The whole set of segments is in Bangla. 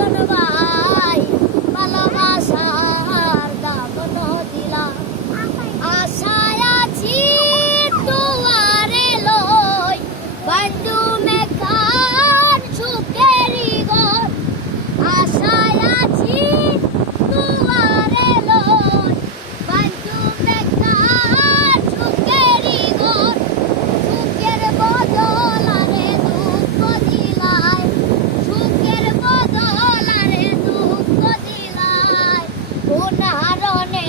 দূষণ ভাই ভালোবাসার দাম দিলা আশায় আছি দুয়ারে লই বন্ধু মেঘার সুখেরি ঘর আশায় আছি দুয়ারে লই বন্ধু মেঘার সুখেরি ঘর সুখের বদল আরে দুঃখ দিলাই সুখের বদল আরে দুঃখ দিলাই কোন হারণে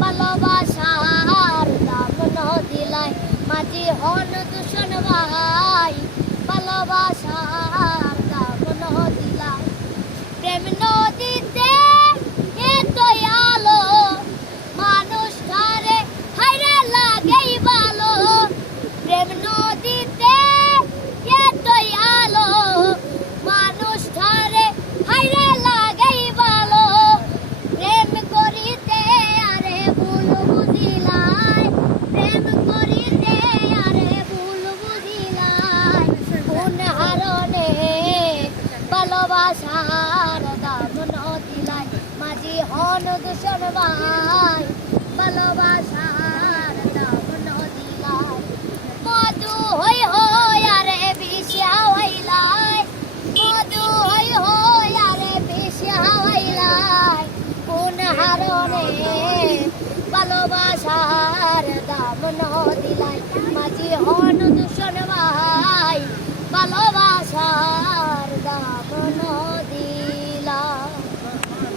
ভালোবাসার দাম দিলাই মাঝি হন দূষণ ভাই ভালোবাসার দাম দিলাই প্রেম নদীতে এতই আলো মানুষ ধারে হাইরে লাগেই ভালো প্রেম নদীতে এতই আলো মানুষ ধারে হাইরে লাগেই ভালো প্রেম করিতে আরে ভুল বুঝিলাই প্রেম করিতে আরে ভুল বুঝিলাই কোন হারণে ভালোবাসার দাম দিলাই মাঝি হন দূষণ ভাই ভালোবাসার দাম দিলাই মধু হই